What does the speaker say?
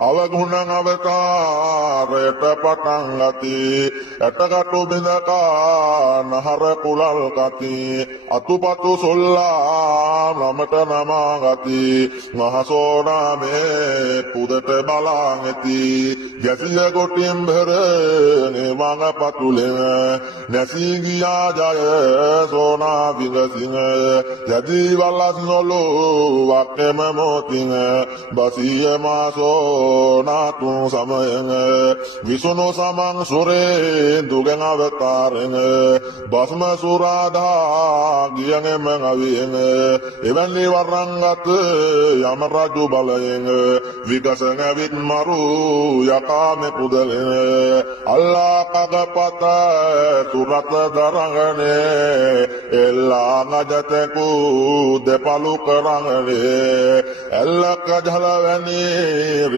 අවගුණං අවතාරයට පටන් ගති ඇටකටු බිඳකා නහර කුලල් ගති අතුපතු සොල්ලා නමට නමා ගති මහසෝනාමේ පුදට බලාන් ඇති ගැසිය ගොටින් බර නිවං පතුලෙන නැසී ගියා ජය සෝනා විගසින යදී වලස් නොලෝ වක්කෙම මොතින බසිය මාසෝ නාතුන් සමයන විසුණු සමං සුරේ දුගෙන් අවතාරෙන බස්ම සුරාදා ගියගෙම අවියන එවැනි වරංගත යම රජු බලයෙන් විගසන විත් මරු යකාම පුදලෙන අල්ලා කගපත තුරත දරංගනේ එල්ලා නජතකු දෙපලු කරංගනේ එල්ලක ජලවැනි